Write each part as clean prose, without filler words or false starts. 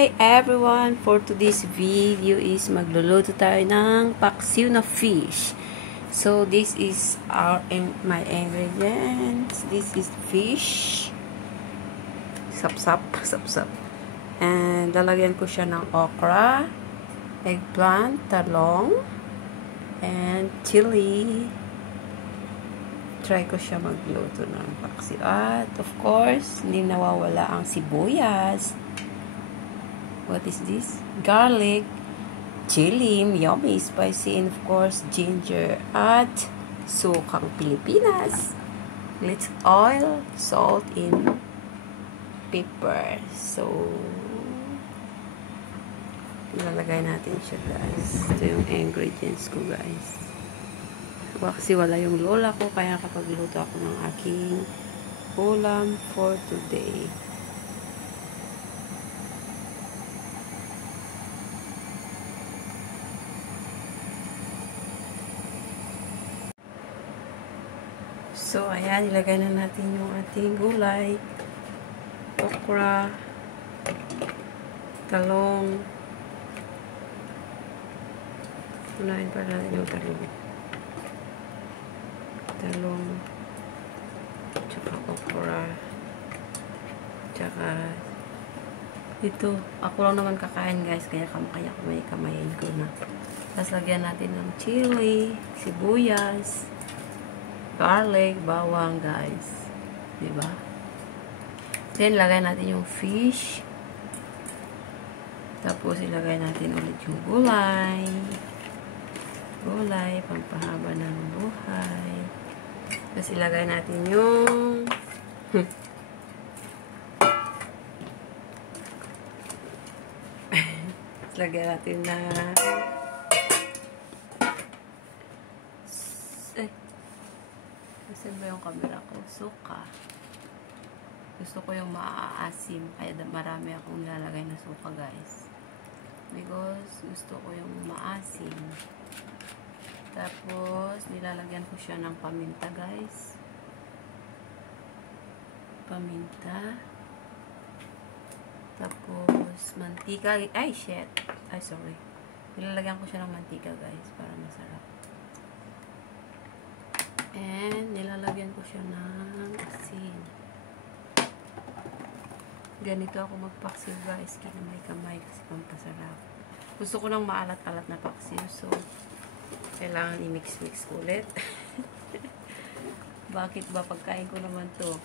Hi everyone! For today's video is magluluto tayo ng paksiw na fish. So this is my ingredients. This is fish. Sapsap. And lalagyan ko siya ng okra, eggplant, talong, and chili. Try ko siya magluto ng paksiw. At of course, hindi nawawala ang sibuyas. What is this? Garlic, chili, yummy, spicy, and of course, ginger at sukang Pilipinas. Let's oil, salt, and pepper. So, ilalagay natin siya, guys. Ito yung ingredients ko, guys. Kasi wala yung lola ko, kaya kapag luto ako ng aking ulam for today. So, ayan, ilagay na natin yung ating gulay, okra, talong. Unahin pa natin yung talong. Tsaka okra, tsaka ito, ako lang naman kakain, guys, kaya kamayin ko na. Tapos lagyan natin ng chili, sibuyas, garlic, bawang, guys. Diba? Then, lagay natin yung fish. Tapos, ilagay natin ulit yung gulay. Gulay, pampahaba ng buhay. Tapos, ilagay natin yung lagyan natin na saan ba yung camera ko? Suka. Gusto ko yung maaasim. Kaya marami akong nilalagay na suka, guys. Because gusto ko yung maasim. Tapos, nilalagyan ko siya ng paminta, guys. Paminta. Tapos, mantika. Ay, shit. Ay, sorry. Nilalagyan ko siya ng mantika, guys. Para masarap. And, nilalagyan ko siya ng asin. Ganito ako magpaksiw, guys. Kinamay-kamay kasi pampasarap. Gusto ko ng maalat-alat na paksiw. So, kailangan i-mix-mix ulit. Bakit ba? Pagkain ko naman to.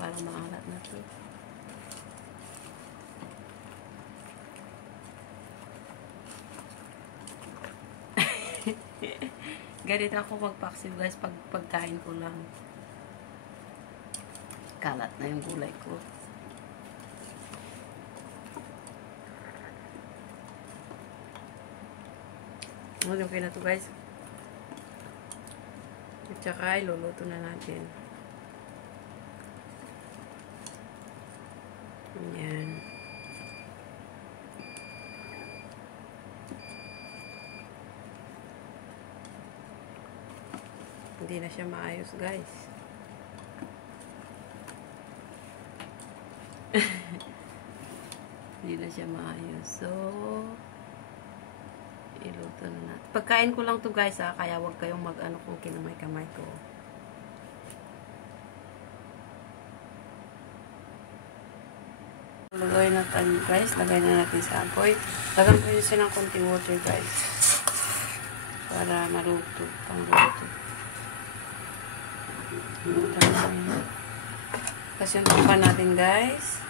Parang maalat na to. Ganito ako magpaksiw, guys, pagkain ko lang. Kalat na yung gulay ko. Okay na to, guys. At saka, iluluto na natin. Ayan. Hindi na siya maayos, guys. Hindi na siya maayos. So, iluto na natin. Pagkain ko lang to, guys, ha. Kaya wag kayong mag-ano kung kinamay-kamay ko. Lagay na tayo, guys. Lagay na natin sa apoy. Lagyan ko yun siya ng konting water, guys. Para maluto. Pangluto. Kasi yung tupan natin, guys.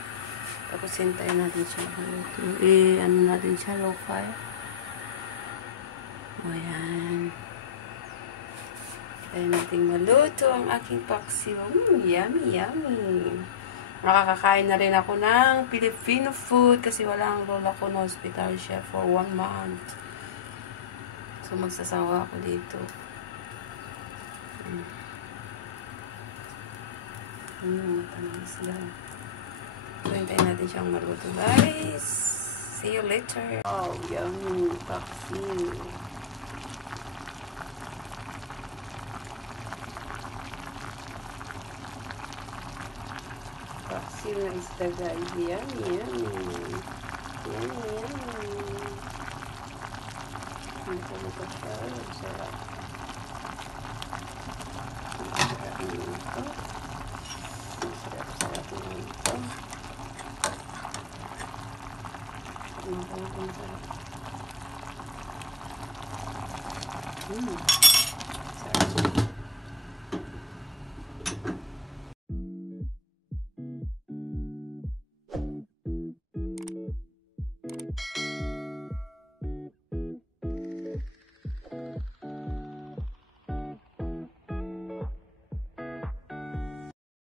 Tapos hintayin natin siya maluto. Ano natin siya, low fire. O yan. Hintayin natin maluto ang aking paksiw. Yummy, yummy. Nakakakain na rin ako ng Filipino food kasi wala ang lola ko na hospital siya for 1 month. So magsasawa ako dito. Matamis lang. So, hintayin natin siyang maluto, guys. See you later. Oh, yummy. Paksiw. paksiw na isda, guys. Yummy, yummy. Yummy, yummy. Ito siya. Sarap. Sarap nito. Sarap nito. Sarap.